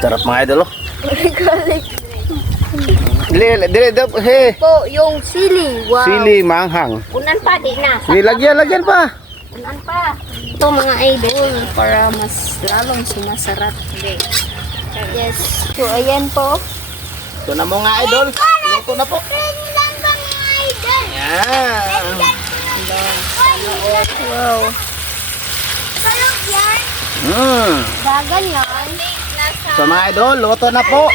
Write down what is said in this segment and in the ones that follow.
Sarap mga idol oh. Dili he. Po, yung sili. Wow. Sili manghang. Unan pa, di na. Sige, lagyan pa. Unan pa. Ito mga idol, para mas lalong sumasarap. Okay. Yes. So, ayan po. Ito na mga idol. Luto na po. Yan. Wow. Bagal yan. So mga idol, luto na po.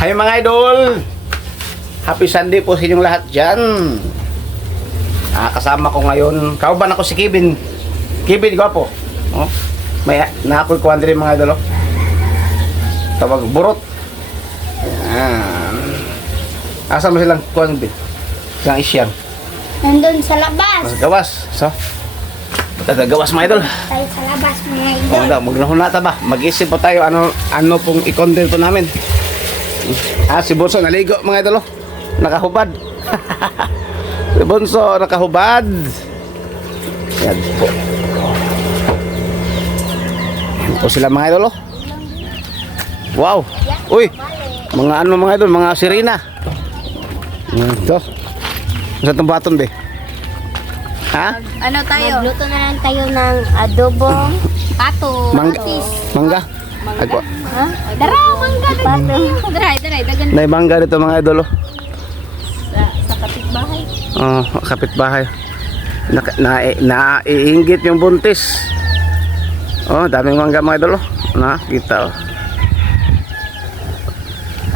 Hi mga idol. Happy Sunday po sa inyong lahat dyan. Kasama ko ngayon. Kauban ako si Kevin. Kevin, gwapo. Oh, may naakoy kuhan din mga idol. Oh. Tawag burot. Yan. Asa mo silang kuhan din? Silang isyang. Nandun sa labas. Gawas. So, gawas mga idol. Tayo sa labas mga O, magnahon na ta ba? Mag-isip po tayo ano pong i-content po namin. Si Bonso naligo mga idol. Nakahubad. Si Bonso nakahubad. Yan po. Yan po sila mga idol. Wow. Uy. Mga mga idol, mga sirena. Ito. Sa tambaton be. Ha? Ano tayo? Magluto na lang tayo ng adobong pato. Mangga. Ako. Ha? Dara, mangga pato. Daray, dagan. Nay mangga dito mga idol. Sa kapitbahay. Oh, kapitbahay. Naiinggit yung buntis. Oh, daming mangga mga idol. Nakita oh.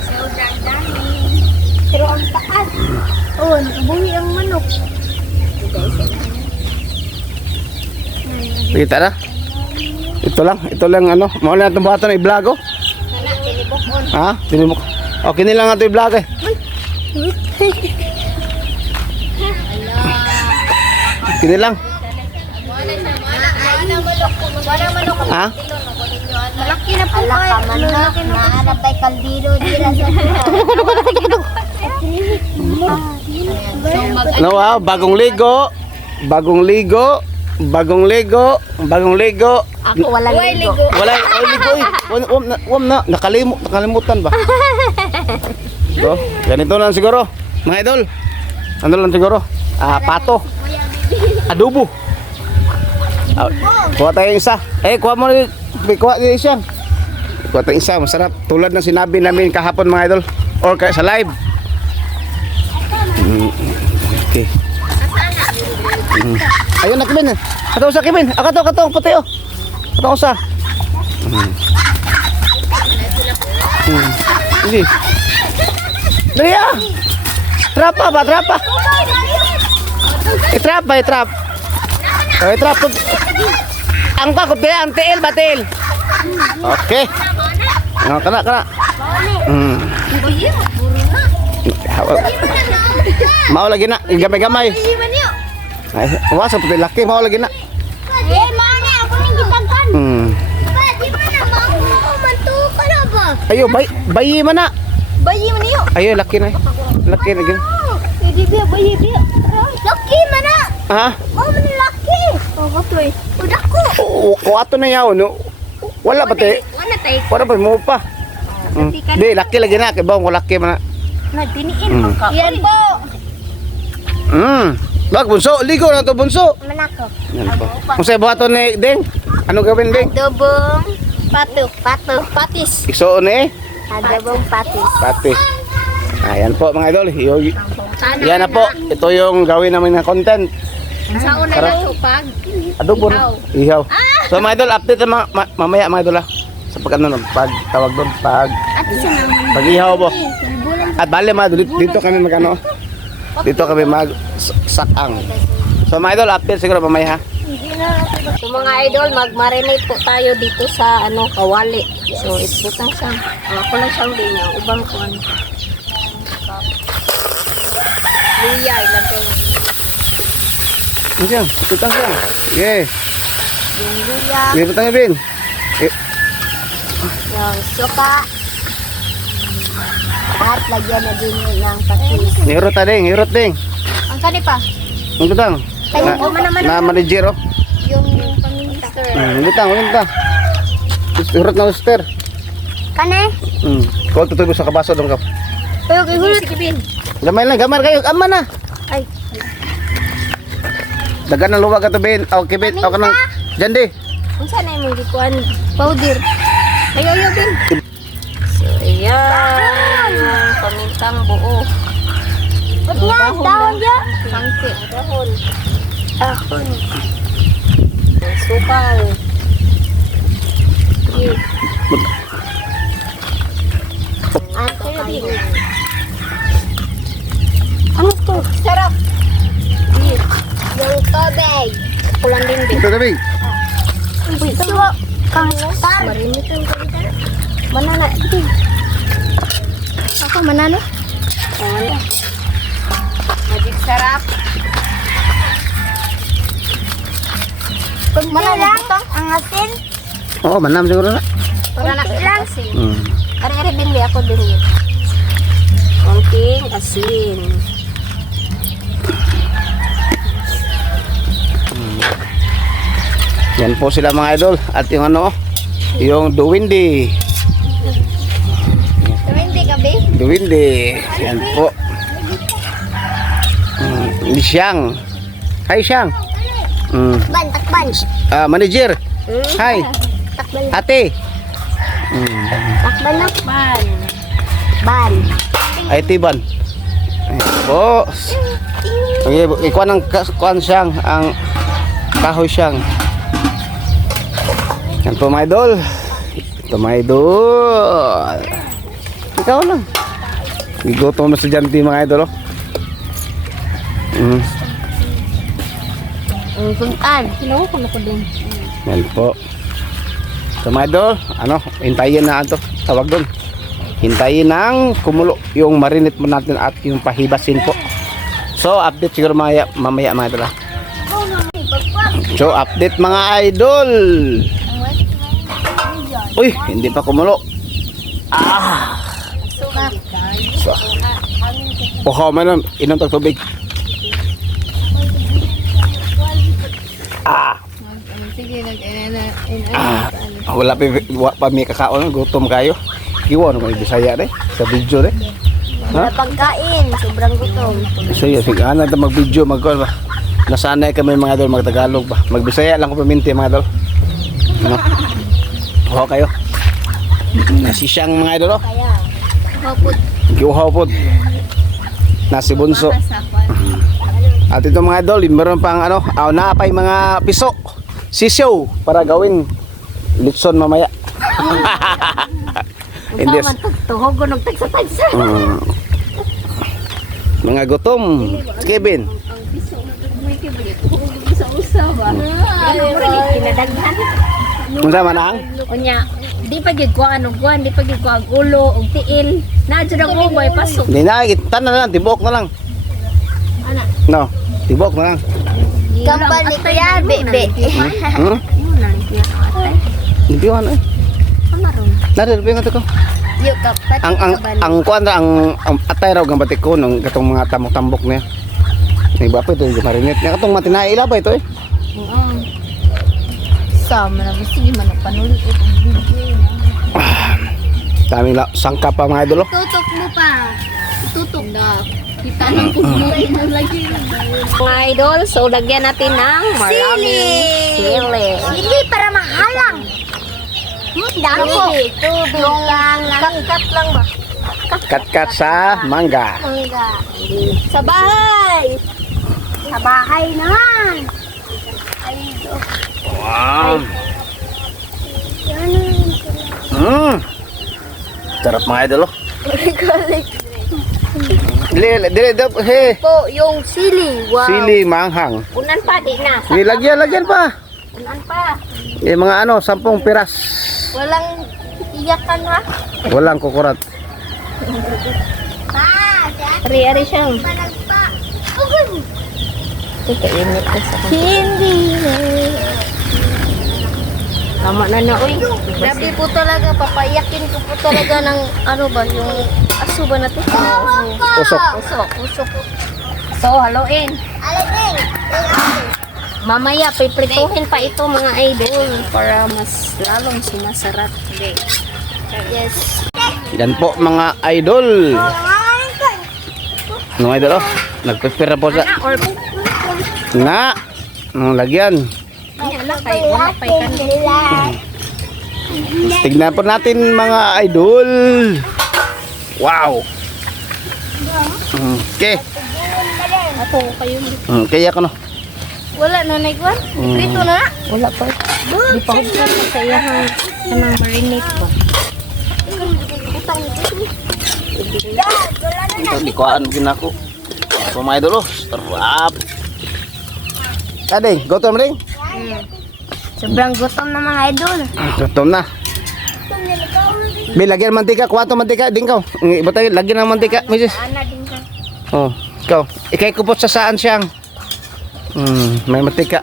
Sobrang dami. Pero ang taas. Oh, nakabuhi ang manok. Kita na? Ito lang ano. Mawala na itong bata na i-vlog oh. Sana, tinibok on. Ha? Tinimok. Okay nila nga ito i-vlog eh. Kinilang. Ha? Malaki na po kayo. Naanap ay kaldido dira sa Ano wow, bagong ligo. Bagong ligo. Ako walang ligo. Wala ligo eh. Nakalimutan ba? So, ganito lang siguro. Mga idol. Ano lang siguro? Pato. Adobo. Kuha tayo isa. Kuha mo rin. Kuha tayo isa. Kuha tayo isa. Masarap. Tulad ng sinabi namin kahapon mga idol. Or sa live. Okay. Ayun na Kevin. Kato sa Kevin. Kato. Puti oh. Kato sa. Hindi. Dali ah. Trapa. Itrap. Itrap. Ang tiil. Okay. Kana. Mau lagi na, gamay. Ay, wasa puti laki, mau lagi na. Mani, ako ning gitagkan. Di ba na mantuka na ba? Ayo, bayi mana? Bayi man niyo. Ayo, laki na. Laki na gini. Hindi biya bayi biya. Laki man na. Ha? Oh, man laki. Oh, katoy. Udak ko. Kuwato na yaw, no? Wala ba te? Wala ba mo pa? Di, laki lagi na, kay bawang laki man. Nagtiniin man ka. Yan po. Bag bunso, ligo na to bunso. Manako. Yan po. Kung sa buhaton ni Deng, ano gawin Deng? Adobong patis. Iksoon eh. Adobong patis. Pati. Ayan po mga idol. Yan na po. Ito yung gawin namin na content. Sa una lang supag. Adobo. Ihaw. So mga idol, update na mamaya mga idol sa pag tawag doon, pag ihaw po. At bale mga idol, dito kami magano. Dito kami sakang. So mga idol, update siguro mamaya ha. So mga idol, mag-marinate po tayo dito sa kawali. So iputang siya. Ako lang siyang din yung ubang ko. Luya, ilagay. Diyan, putang siya. Okay. Yung luya, May putang bin. yung suka. At lagyan na din ng patis. Hirot Deng. Ang Kani pa? Ang gutang. Na manager oh. Yung pang-minister. Gutang. Urot na uster. Kani? Kung tutubo sa kabaso dong ka. Okay, hulot. Sige, Bin. Gamar kayo. Ama na. Ay. Dagan na luwag ka to, Ben. Okay, Ben. Okay nang. Diyan di. Kung saan ay mong gikuan? Powder. Ayaw, Bin. So, ayan. Yung pamintang buo. Ba't nga? Dahon niya? Sangke. Dahon. Sukal. Yun. Ano to? Sarap. Yung tubig. Kulang din din. Ito, Dabi. Wait, so, marinit ang kalitan. Manana. Ako, manano? Ano? Magic sarap. Pag manano ito, ang asin. Oo, manam siguro na. Wala na lang. Asin. Hmm. Ari-ari binli ako binli. Konting asin. Yan po sila mga idol. At yung ano, yung Duwindi. Hindi ka, babe? Duwindi. Yan po. Siyang. Hi, Siyang. Takban. Manager. Hi. Takban. Ate. Takban na. Ban. IT ban. Ayan po. Okay, ikuha ng kuhan Siyang. Ang kahoy Siyang. Yan po mga idol. Ito mga idol. Ikaw lang. Igutom na sa janti mga idol. Suntan. Hilaw ko na ko din. Yan po. So mga idol, ano, hintayin na ito. Tawag doon. Hintayin ng kumulo yung marinate mo natin at yung pahibasin po. So update siguro mamaya mga idol. So update mga idol. Uy, hindi pa kumulo. So, man, inom tag tubig. Wala pa may kakaon, gutom kayo. Kiwa naman Bisaya de sa video de. Ha? Pagkain, sobrang gutom. So yun, sige, na mag-video, mag-call ba? Nasanay kami mga idol, mag-Tagalog ba? Mag-Bisaya lang ko paminti mga idol. Ano? Uhaw kayo. Nasi Siyang mga idol, oh. Kaya, hapot. Uhaw po. Nasi Bunso. At ito mga idol, meron pang ano, napay mga piso. Sisiyo para gawin litson mamaya. Hindi. Tuhog ko nagtagsa-tagsa. Mga gutom. Kevin. Ang piso na may kibili. Tuhog sa usawa. Kinadaghan. Kung sama na ang? Unya, di pa gid ko ano kuan, di pa gid ko ang ulo ug tiil. Nadyo ang ubay pasok. Hindi na, tanan na lang, tibok na lang. Ana. No, tibok na lang. Kampal ni Kuya Bebe. Hmm? Yun na ni Kuya atay. Hindi ko ano eh. Kamaron. Narin, nga ito ko. Yo kapat. Ang kuan ra ang atay raw gambatik ko nung katong mga tambok-tambok niya. May ba pa ito yung marinate. Nga katong matinaila ba ito eh? Oo. Sama na gusto ni man panulit itong video. Daming sangka pa mga idol. Tutok mo pa. Tutok na. Kita ng pugmoy na lagi. Mga idol, so lagyan natin ng maraming sili. Sili para mahalang. Dami po. Tubig lang. Kat-kat lang ba? Kat-kat sa mangga. Mangga. Sa bahay. Sa bahay naman. Ay, Wow. Sarap mga idol. Dili he. po, yung sili. Wow. Sili manghang. Unan pa, di na. Lagyan pa. Unan pa. Mga ano, 10 piras. Walang iyakan ha. Walang kukurat. Ari-ari siya. Ito, init ko sa hindi. Tama na na, uy. Grabe po talaga, papayakin ko po talaga ng ano ba, yung aso ba natin? Usok. Usok. Ito, haluin. Mamaya, piprituhin pa ito mga idol para mas lalong sumasarap. Yes. Yan po mga idol. Mga idol, oh. Nagprepare po sa... Or, Nga. Lagyan. wala pa ikan. Tignan po natin mga idol. Wow. Okay. Ako, kayo. Kaya ko no. Wala na naigwan? Prito na? Wala pa. Di pa hugsan sa iyahang kanang marinate ba? Ito, di kuhaan ginako. So mga idol, oh. Sarap. Ading, gutom ring? Sobrang gutom na mga idol. Gutom na. May lagyan ng mantika, kuha to mantika, din ka. Iba tayo, lagyan ng mantika, misis. Ana din ka. Oh, ikaw. Ikay kupot sa saan siyang. May mantika.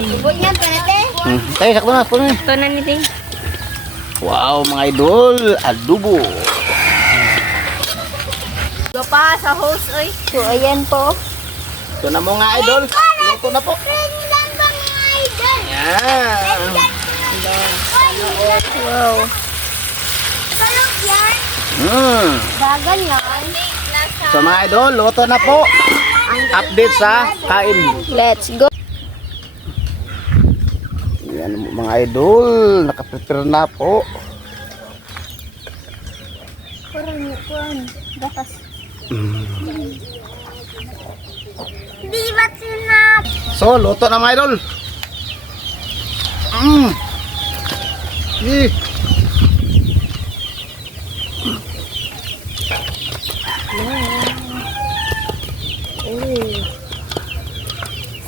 Ibot niyan, panate. Tayo, sakto na, puno. Ito na ni Ding. Wow, mga idol, adobo. Go pa sa host, oy. So, ayan po. Ito na mga idol. Luto na po. Yan. Wow. Bagal yan. So mga idol, luto na po. Update sa kain. Let's go. Yan mga idol, nakaprepare na po. Gatas. Di ba sinap? So, luto na mga idol. Eh.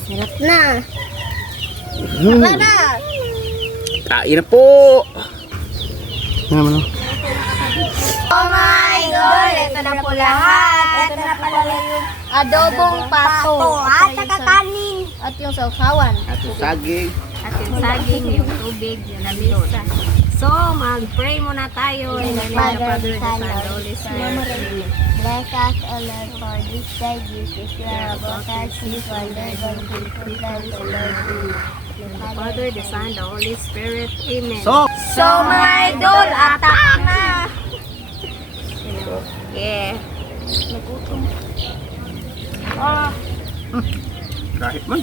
Sarap na. Para. Kain na po. Ano? Oh my God! Ito na po lahat. Ito na pala yung Adobong pato. at saka kanin. At yung sausawan. At saging. At yung saging, yung tubig, yung lamisa. So, mag-pray muna tayo. In the name of the Father, the Son, and the Holy Spirit. Bless us, O Lord, for this day. Jesus, you are about us. You are Lord, and we love you, Lord. The Father, the Son, the Holy Spirit. Amen. So, mga idol, atak na! Yeah. kahit man.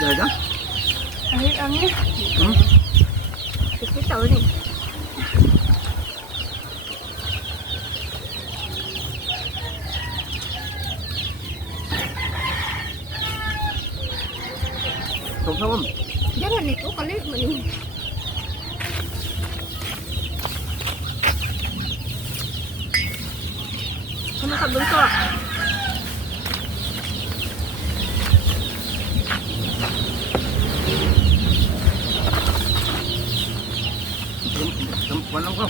Talaga? Angin. Kita ni. Sawsawan. Jangan itu kali mending. Kamu kabunto. Walang ko.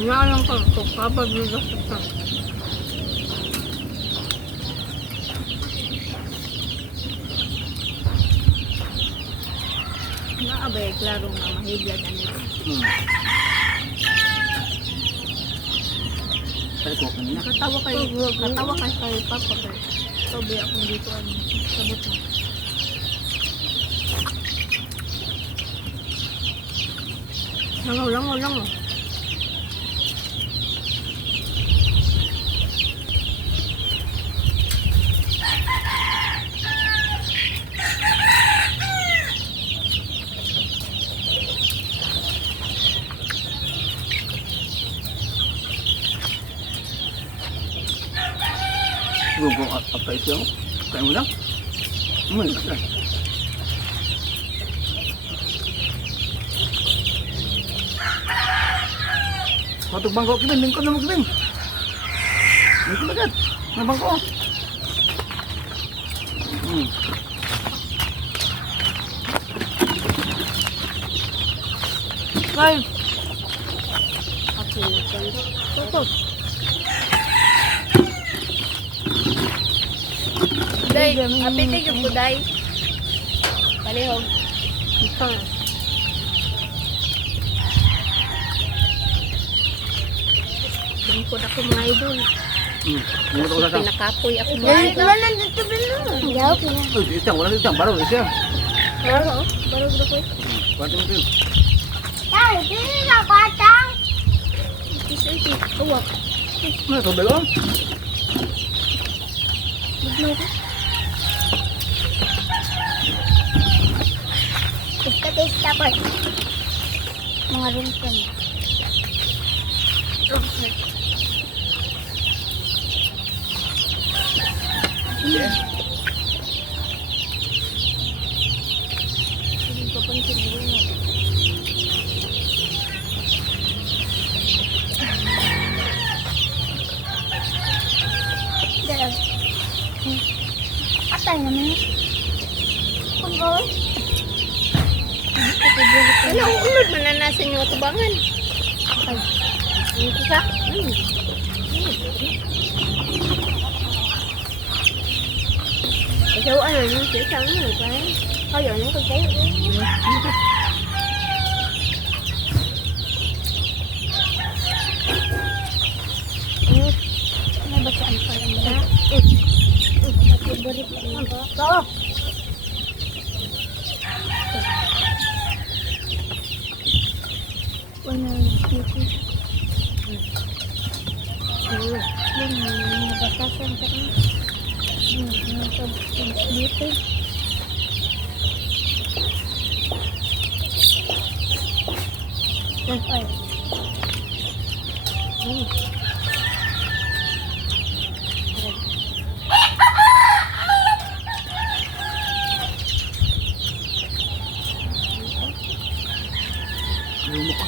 Ngayon ko, kapag-lugas ito. Naabay, klaro nga, mahigyan na nito. Katawa kayo papa ko. Sabi akong dito ano, sabot mo. Langaw. Huwag kong apa ito. Kaya mo lang. Asa. Matug bangko kimin, lingkod na mo kimin. Lingkod agad. Nga bangko. Ay. Okay, nagkanda. Tutok. Day, apitig yung buday. Palihog. Ito. Bangkod ako mga idol. Lingkod ako sa. Pinakapoy ako mga idol. Wala dito bilo. Jawab na. Isang, wala isang. Baro, isang. Baro, baro ko. Kwento mo ito. Tay, dili na katang. Isa. Uwak. Ano, tubig oh? Bugnaw ko. Testa pa. Mga rinton. Hindi ko pansin mo. Atay naman. Kung gawin. Ano, ulod mananasan yung atubangan. Ito sa? Ikaw ano yung sisang mo ba? Ayaw nyo kag kayo. May bacaan pa rin na. Favorite pa rin ko. Oo. Wala dito. Mga batasan pa rin. Dito. Ay. Lumo ka.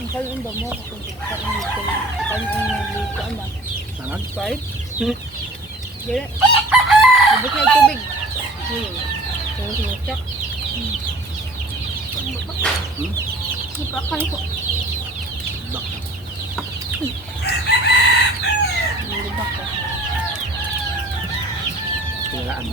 Ang kalong ba mo kung ano ba? Sangat, pahit. Dili. Ubus na yung tubig. Kung sinutsak. Sipakan ko. Bak. Nalibak ko. Kailangan.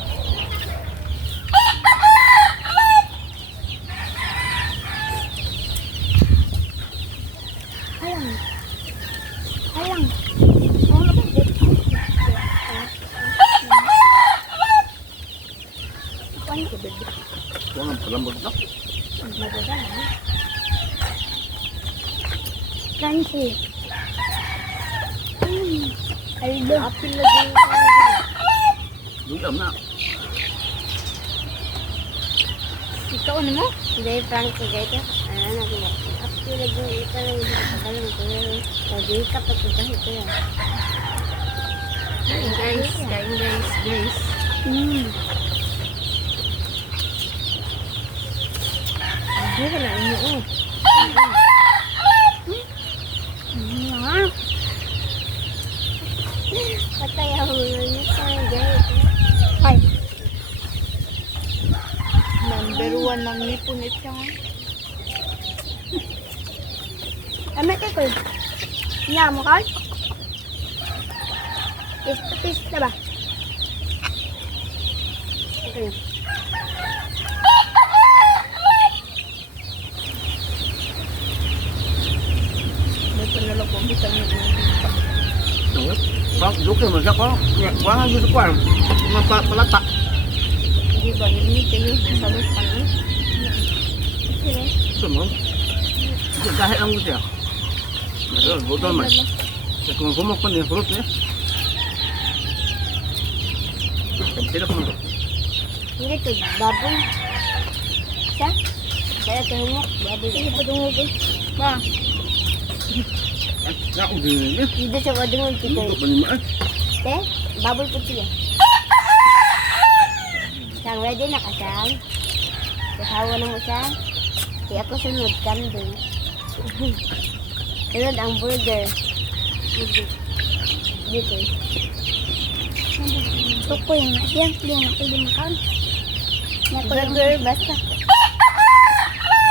Alang. Oh, napagod. Huwag ang palambot na. Crunchy. Aldo. Apil lagi. Dudam na. Ikaw ano mo? Hindi, prank ko dito. Ano na ko. Apil lagi ito lang yung ko. Pwede ka pa ito ito yan. Guys. Hindi ka na inyo. Patay ako yun. Ay. Number 1 ng nipon ito nga. Amet ko. Niya mo ka? Pista ba? Okay. May panalok ko. Bisa mo. Tunggu. Pag luki mo siya ko. Kuwangan gusto ko. Mga palata. Di ba, hindi kayo sabi pa na. Gusto mo? Dahil lang gusto siya. Masarap, butol man. Kung kumok pa niya, fruit niya. Sila ko mo. Hindi to, baboy. Sa? Kaya tumok, baboy. Hindi pa dumugin. Ma, Ako din niya. hindi siya madungog kita. Luto pa niya maan. Te, baboy po siya. Sang ready na ka, Sang? Kasawa na mo, Sang? Kaya ako sunod, kambing. Sunod ang burger. Dito. Tukoy nga siya. Hindi nga pwede makan. Burger, basta.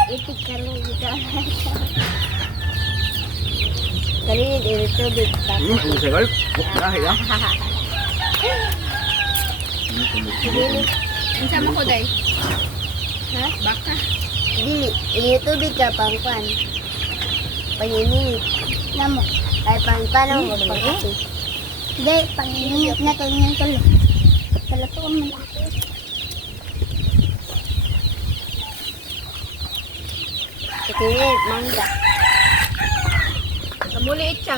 Itik ka rin. Kalinid, ito big Ang sagal. Dahil lang. Ang sama ko, Day. Ha? Baka. Dili, ito big ka pangpan. Panginit. Namo. Ay pangpan ang magpagkati. Hindi, panginit na to yung tulo. Tulo to ang malaki. Ito mangga. Kamuliit siya.